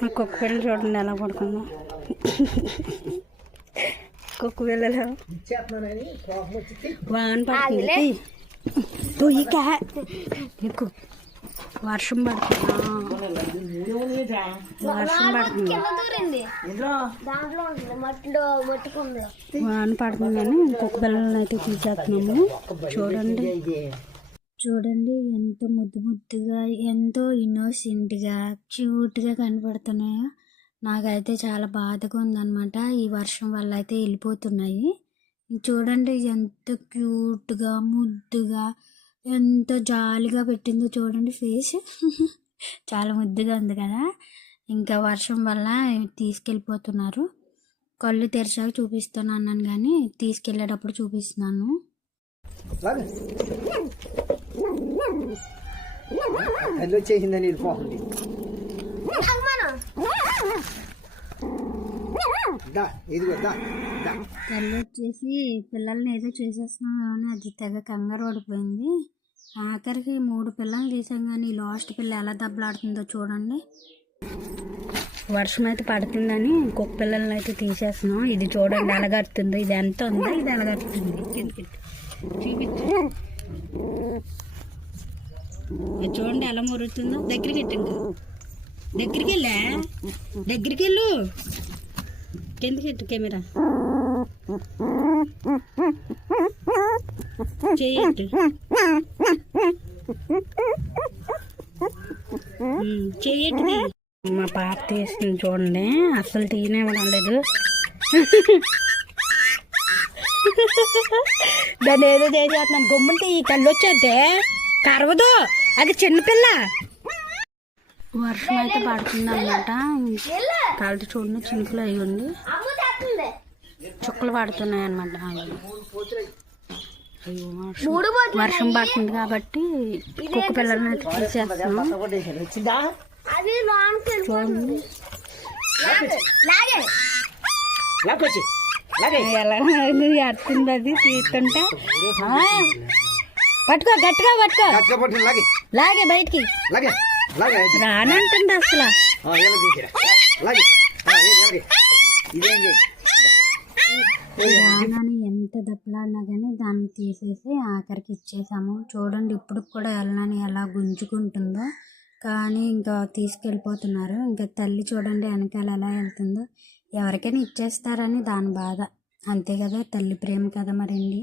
మా కుక్క పిల్లలు చూడండి ఎలా పడుకుందాం. కుక్క పిల్లలు వాన పడుతుంది. వర్షం పడుతుంది. వాన పడుతుందని కుక్క పిల్లలను అయితే తీసేస్తున్నాము. చూడండి ఎంత ముద్దు ముద్దుగా, ఎంతో ఇన్నోసెంట్గా, క్యూట్గా కనపడుతున్నాయో. నాకైతే చాలా బాధగా ఉందన్నమాట. ఈ వర్షం వల్ల అయితే వెళ్ళిపోతున్నాయి. చూడండి ఎంత క్యూట్గా, ముద్దుగా, ఎంత జాలిగా పెట్టిందో చూడండి ఫేస్. చాలా ముద్దుగా ఉంది కదా. ఇంకా వర్షం వల్ల తీసుకెళ్ళిపోతున్నారు. కళ్ళు తెరిచాక చూపిస్తాను అన్నాను కానీ తీసుకెళ్ళేటప్పుడు చూపిస్తున్నాను. తల్లి వచ్చేసి పిల్లల్ని ఏదో చేసేస్తున్నాం కానీ అది తెగ కంగారు పడిపోయింది. ఆఖరికి 3 పిల్లల్ని తీసాం కానీ లాస్ట్ పిల్ల ఎలా దెబ్బలాడుతుందో చూడండి. వర్షం అయితే పడుతుందని ఇంకొక పిల్లల్ని అయితే తీసేస్తున్నాం. ఇది చూడండి ఎలాగడుతుందో. ఇది ఎంత ఉందో ఇది ఎలాగడుతుంది. ఇది చూడండి ఎలా మురుగుతుందో. దగ్గరికి ఇంకా దగ్గరికి వెళ్ళు. కిందకి ఎట్టు కెమెరా చెయ్యట్టు. మా పాప తీస్తుంది చూడండి. అసలు తీయనివ్వడం లేదు. దాన్ని ఏదో చేసేస్తున్నాను. గమ్ముంటే ఈ కళ్ళు వచ్చేస్తే కరవదు. అది చిన్నపిల్ల. వర్షం అయితే పడుతుంది అన్నమాట. కాళ్ళు చూడండి చినుకులు అయ్యి ఉండి చుక్కలు పడుతున్నాయి అన్నమాట. వర్షం పడుతుంది కాబట్టి కుక్క పిల్లలను అయితే తీసేస్తున్నాం. ఎలా అడుతుంది అది తీస్తుంటే. పట్టుకో గట్టిగా పట్టుకో. లాగే బయటికి రానంటుంది అసలు. రానని ఎంత దెబ్బలాడినా కానీ దాన్ని తీసేసి ఆఖరికి ఇచ్చేసాము. చూడండి ఇప్పుడు కూడా వెళ్ళనని ఎలా గుంజుకుంటుందో. కానీ ఇంకా తీసుకెళ్ళిపోతున్నారు. ఇంకా తల్లి చూడండి వెనకాల ఎలా వెళ్తుందో. ఎవరికైనా ఇచ్చేస్తారని దాని బాధ. అంతే కదా, తల్లి ప్రేమ కదా మరండి.